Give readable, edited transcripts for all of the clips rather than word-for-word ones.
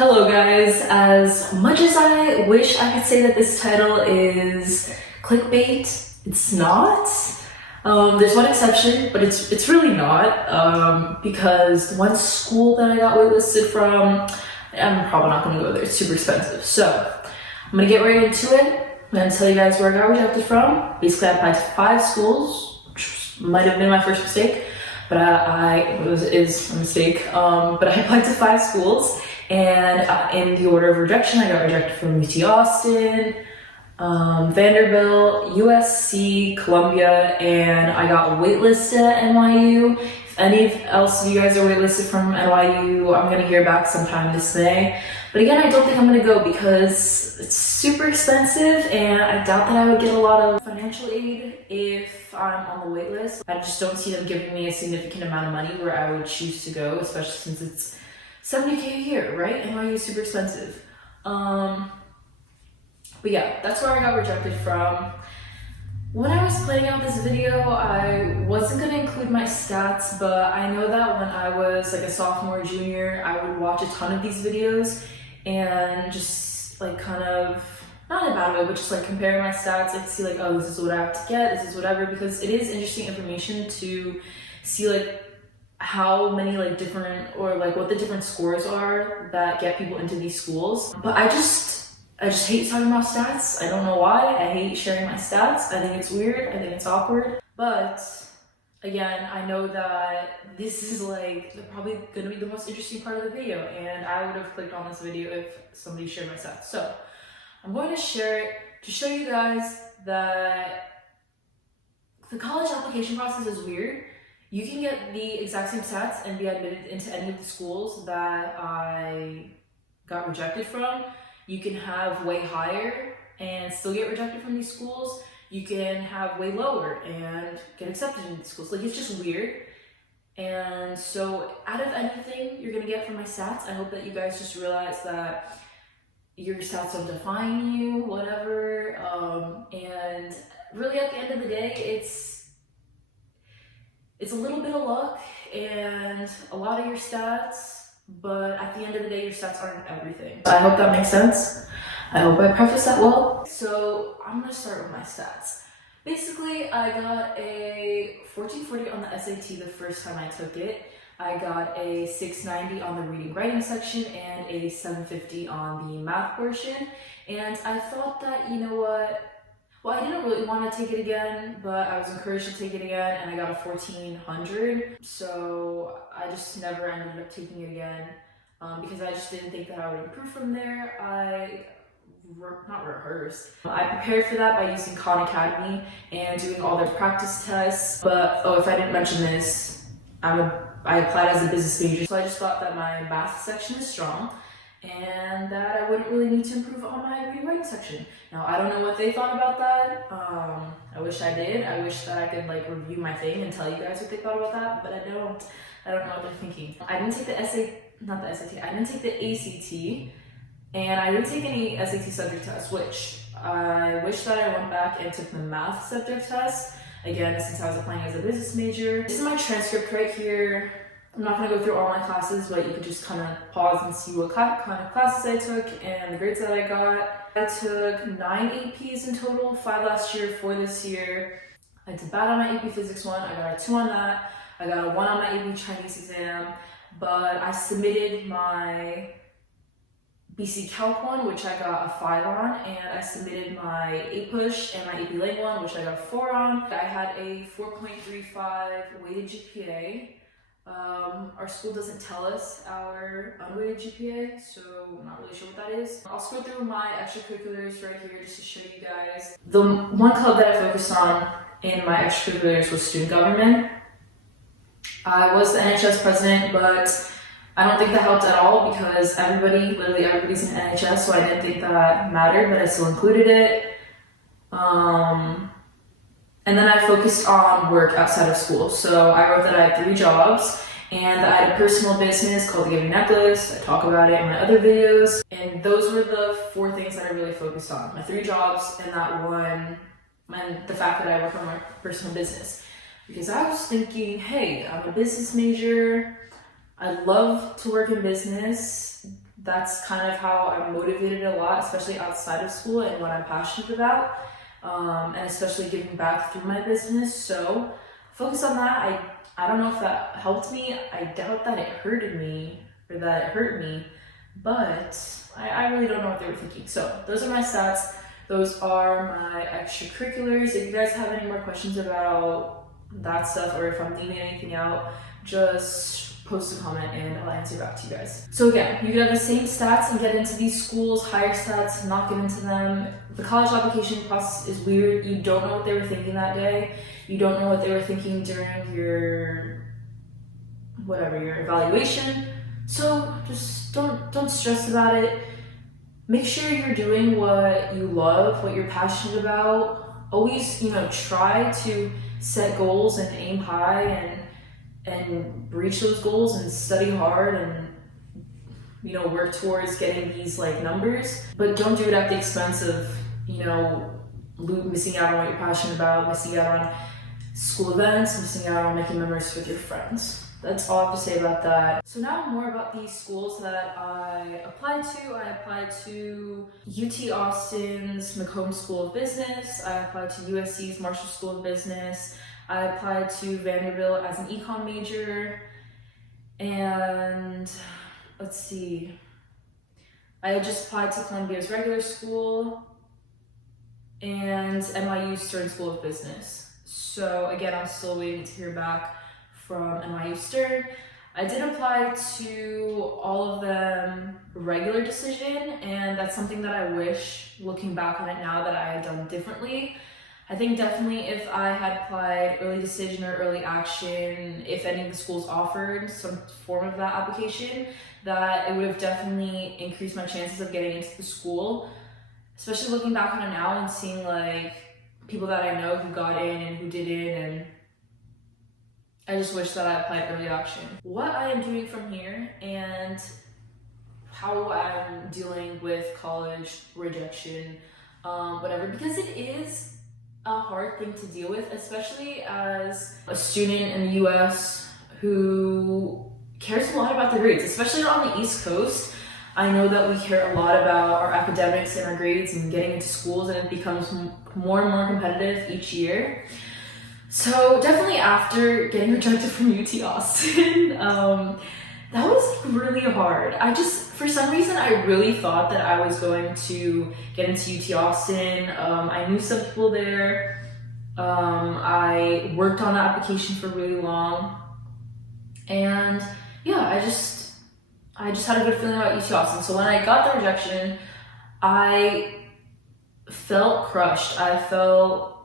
Hello guys, as much as I wish I could say that this title is clickbait, it's not. There's one exception, but it's really not, because one school that I got waitlisted from, I'm probably not gonna go there, it's super expensive. So, I'm gonna get right into it. I'm gonna tell you guys where I got rejected from. Basically, I applied to 5 schools, which might have been my first mistake, but it is a mistake. But I applied to 5 schools. And in the order of rejection, I got rejected from UT Austin, Vanderbilt, USC, Columbia, and I got waitlisted at NYU. If any else of you guys are waitlisted from NYU, I'm gonna hear back sometime this May. But again, I don't think I'm gonna go because it's super expensive and I doubt that I would get a lot of financial aid if I'm on the wait list. I just don't see them giving me a significant amount of money where I would choose to go, especially since it's $70K a year, right? NYU is super expensive. But yeah, that's where I got rejected from. When I was planning out this video, I wasn't gonna include my stats, but I know that when I was like a sophomore, junior, I would watch a ton of these videos and just like kind of, not in a bad way, but just like compare my stats, like see like, oh, this is what I have to get, this is whatever, because it is interesting information to see like how many like different, or like what the different scores are that get people into these schools. But I just hate talking about stats. I don't know why. I hate sharing my stats. I think it's weird. I think it's awkward. But again, I know that this is like probably gonna be the most interesting part of the video, and I would have clicked on this video if somebody shared my stats. So I'm going to share it to show you guys that the college application process is weird. You can get the exact same stats and be admitted into any of the schools that I got rejected from. You can have way higher and still get rejected from these schools. You can have way lower and get accepted into these schools. Like, it's just weird. And so out of anything you're gonna get from my stats, I hope that you guys just realize that your stats don't define you, whatever. And really at the end of the day, it's a little bit of luck and a lot of your stats, but at the end of the day, your stats aren't everything. I hope that makes sense. I hope I prefaced that well. So I'm gonna start with my stats. Basically, I got a 1440 on the SAT the first time I took it. I got a 690 on the reading writing section and a 750 on the math portion. And I thought that, you know what? Well, I didn't really want to take it again, but I was encouraged to take it again, and I got a 1400. So I just never ended up taking it again because I just didn't think that I would improve from there. Not rehearsed. I prepared for that by using Khan Academy and doing all their practice tests. But if I didn't mention this, I applied as a business major, so I just thought that my math section is strong and that I wouldn't really need to improve on my reading writing section. Now, I don't know what they thought about that. I wish I did. I wish that I could like review my thing and tell you guys what they thought about that, but I don't know what they're thinking. I didn't take the I didn't take the ACT, and I didn't take any SAT subject tests, which I wish that I went back and took the math subject test. Again, since I was applying as a business major. This is my transcript right here. I'm not gonna go through all my classes, but you could just kind of pause and see what kind of classes I took and the grades that I got. I took 9 APs in total, 5 last year, 4 this year. I did bad on my AP Physics 1, I got a 2 on that. I got a 1 on my AP Chinese exam, but I submitted my BC Calc 1, which I got a 5 on, and I submitted my AP-Push and my AP Lang 1, which I got a 4 on. I had a 4.35 weighted GPA. Our school doesn't tell us our unweighted GPA, so I'm not really sure what that is. I'll scroll through my extracurriculars right here just to show you guys. The one club that I focused on in my extracurriculars was student government. I was the NHS president, but I don't think that helped at all because literally everybody's in NHS, so I didn't think that mattered, but I still included it. And then I focused on work outside of school. So I wrote that I had 3 jobs and that I had a personal business called The Giving Necklace. I talk about it in my other videos. And those were the 4 things that I really focused on. My 3 jobs and that one, and the fact that I work on my personal business. Because I was thinking, hey, I'm a business major. I love to work in business. that's kind of how I'm motivated a lot, especially outside of school and what I'm passionate about, and especially giving back through my business. So focus on that. I don't know if that helped me. I doubt that it hurted me or that it hurt me, but I really don't know what they were thinking. So those are my stats. Those are my extracurriculars. If you guys have any more questions about that stuff, or if I'm leaving anything out, just post a comment and I'll answer back to you guys. So again, you can have the same stats and get into these schools, higher stats, not get into them. The college application process is weird. You don't know what they were thinking that day. You don't know what they were thinking during your evaluation. So just don't stress about it. Make sure you're doing what you love, what you're passionate about. Always, try to set goals and aim high and reach those goals and study hard and work towards getting these numbers. But don't do it at the expense of missing out on what you're passionate about, missing out on school events, missing out on making memories with your friends. That's all I have to say about that. So now more about these schools that I applied to. I applied to UT Austin's McComb School of Business. I applied to USC's Marshall School of Business. I applied to Vanderbilt as an econ major. And let's see. I had just applied to Columbia's regular school and NYU Stern School of Business. So again, I'm still waiting to hear back from NYU Stern. I did apply to all of them regular decision, and that's something that I wish, looking back on it now, that I had done differently. I think definitely if I had applied early decision or early action, if any of the schools offered some form of that application, that it would have definitely increased my chances of getting into the school. Especially looking back on it now and seeing people that I know who got in and who didn't, and I just wish that I applied early action. What I am doing from here and how I'm dealing with college rejection, whatever, because it is a hard thing to deal with, especially as a student in the US who cares a lot about their grades, especially on the East Coast. I know that we care a lot about our academics and our grades and getting into schools, and it becomes more and more competitive each year. So definitely after getting rejected from UT Austin, that was really hard. For some reason, I really thought that I was going to get into UT Austin. I knew some people there. I worked on the application for really long. And yeah, I just had a good feeling about UT Austin. So when I got the rejection, I felt crushed. I felt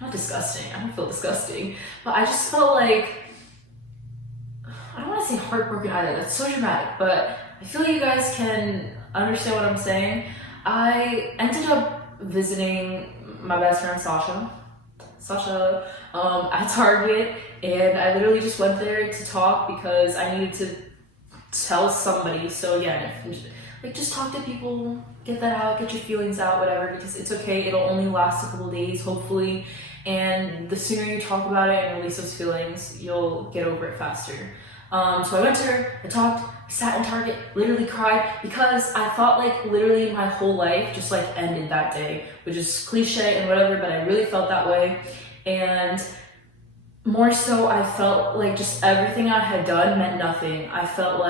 not disgusting. I don't feel disgusting, but I just felt I don't want to say heartbroken either. That's so dramatic, but I feel you guys can understand what I'm saying. I ended up visiting my best friend Sasha, at Target, and I literally just went there to talk because I needed to tell somebody. So again, just talk to people, get that out, get your feelings out, whatever, because it's okay. It'll only last a couple days, hopefully. And the sooner you talk about it and release those feelings, you'll get over it faster. So I went to her, I talked, sat in Target, literally cried, because I thought literally my whole life just ended that day, which is cliche and whatever, but I really felt that way. And more so, I felt just everything I had done meant nothing. I felt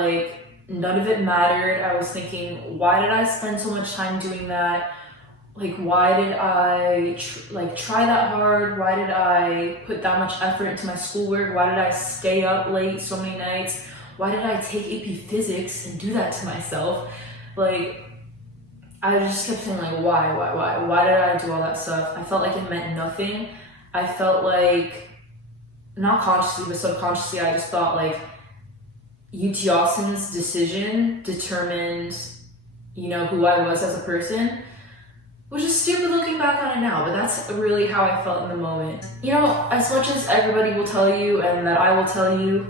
none of it mattered. I was thinking, why did I spend so much time doing that? Why did I try that hard? Why did I put that much effort into my schoolwork? Why did I stay up late so many nights? Why did I take AP Physics and do that to myself? I just kept saying why? Why did I do all that stuff? I felt it meant nothing. I felt not consciously, but subconsciously, I just thought UT Austin's decision determined, who I was as a person, which is stupid looking back on it now, but that's really how I felt in the moment. As much as everybody will tell you and that I will tell you,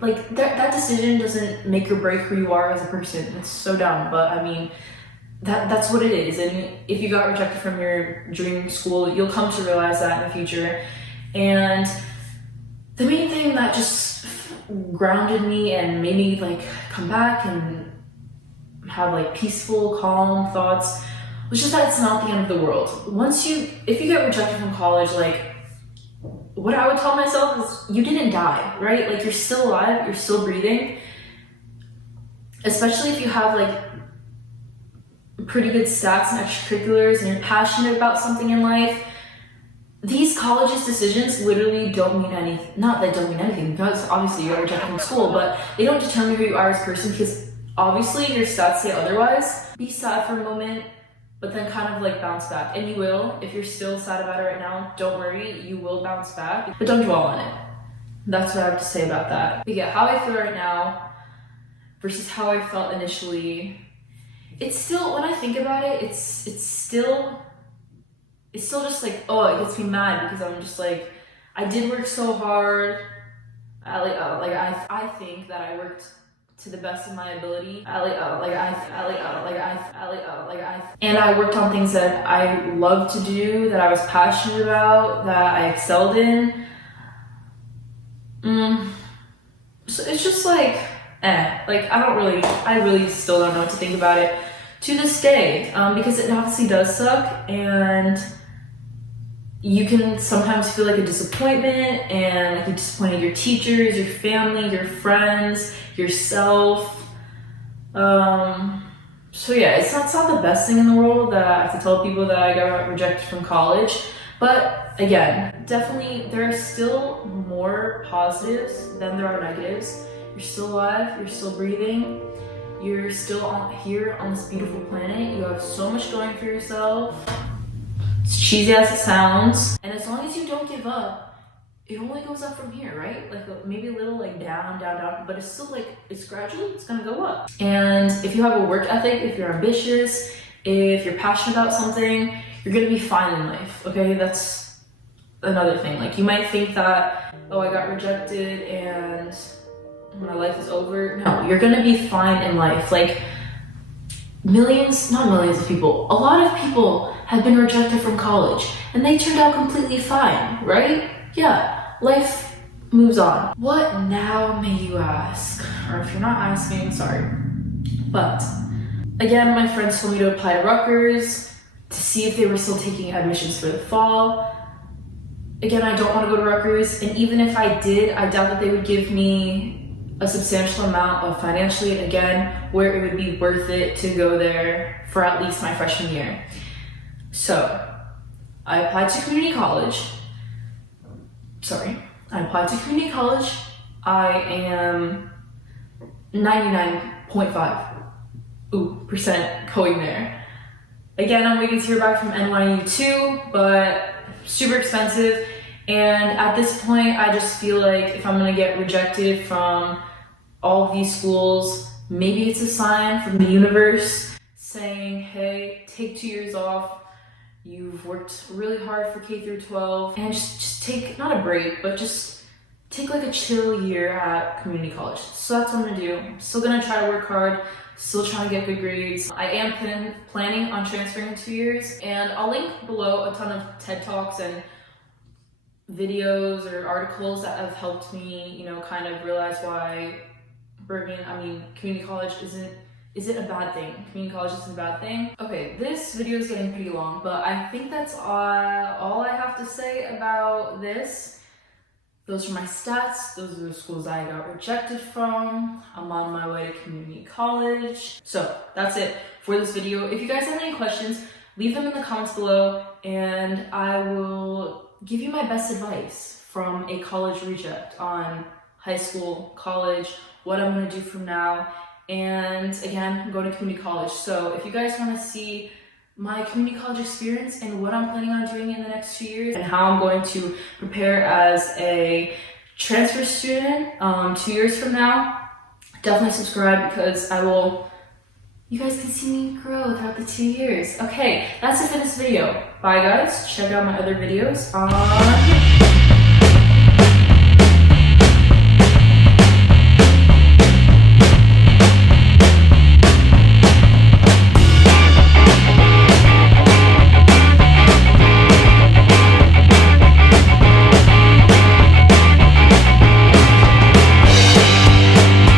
that decision doesn't make or break who you are as a person. It's so dumb, but I mean, that's what it is. And if you got rejected from your dream school, you'll come to realize that in the future. And the main thing that just grounded me and made me like come back and have like peaceful, calm thoughts was just that it's not the end of the world. If you get rejected from college, like what I would tell myself is you didn't die, right? Like you're still alive, you're still breathing. Especially if you have like pretty good stats and extracurriculars and you're passionate about something in life. These college's decisions literally don't mean anything. Not that don't mean anything, because obviously you're rejected from school, but they don't determine who you are as a person, because obviously your stats say otherwise. Be sad for a moment, but then kind of like bounce back. And you will. If you're still sad about it right now, don't worry, you will bounce back, but don't dwell on it. That's what I have to say about that. But yeah, how I feel right now versus how I felt initially, it's still, when I think about it, it's still just like, oh, it gets me mad because I'm just like, I did work so hard. I think that I worked to the best of my ability. And I worked on things that I love to do, that I was passionate about, that I excelled in. So it's just like, I really still don't know what to think about it to this day, because it obviously does suck, and you can sometimes feel like a disappointment, and like you disappointed your teachers, your family, your friends, yourself. So yeah, it's not the best thing in the world that I have to tell people that I got rejected from college, but again, definitely there are still more positives than there are negatives. You're still alive, you're still breathing, you're still here on this beautiful planet. You have so much going for yourself. As cheesy as it sounds. And as long as you don't give up, it only goes up from here, right? Like maybe a little like down, but it's still like, it's gradually, it's gonna go up. And if you have a work ethic, if you're ambitious, if you're passionate about something, you're gonna be fine in life, okay? That's another thing. Like you might think that, oh, I got rejected and my life is over. No, you're gonna be fine in life. Like not millions of people, a lot of people have been rejected from college and they turned out completely fine, right? Yeah, life moves on. What now, may you ask? Or if you're not asking, sorry. But again, my friends told me to apply to Rutgers to see if they were still taking admissions for the fall. Again, I don't want to go to Rutgers, and even if I did, I doubt that they would give me a substantial amount of financially, and again, where it would be worth it to go there for at least my freshman year. So I applied to community college. I am 99.5% going there. Again, I'm waiting to hear back from NYU too, but super expensive. And at this point, I just feel like if I'm gonna get rejected from all of these schools, maybe it's a sign from the universe saying, hey, take 2 years off. You've worked really hard for K through 12, and just take, not a break, but just take like a chill year at community college. So that's what I'm gonna do. I'm still gonna try to work hard, still trying to get good grades. I am planning on transferring in 2 years, and I'll link below a ton of TED Talks and videos or articles that have helped me, you know, kind of realize why community college isn't a bad thing. Community college isn't a bad thing. Okay, this video is getting pretty long, but I think that's all I have to say about this. Those are my stats. Those are the schools I got rejected from. I'm on my way to community college. So that's it for this video. If you guys have any questions, leave them in the comments below, and I will give you my best advice from a college reject on high school, college, what I'm gonna do from now. And again, I'm going to community college. So if you guys want to see my community college experience and what I'm planning on doing in the next 2 years and how I'm going to prepare as a transfer student 2 years from now, definitely subscribe, because you guys can see me grow throughout the 2 years. Okay, that's it for this video. Bye guys, check out my other videos on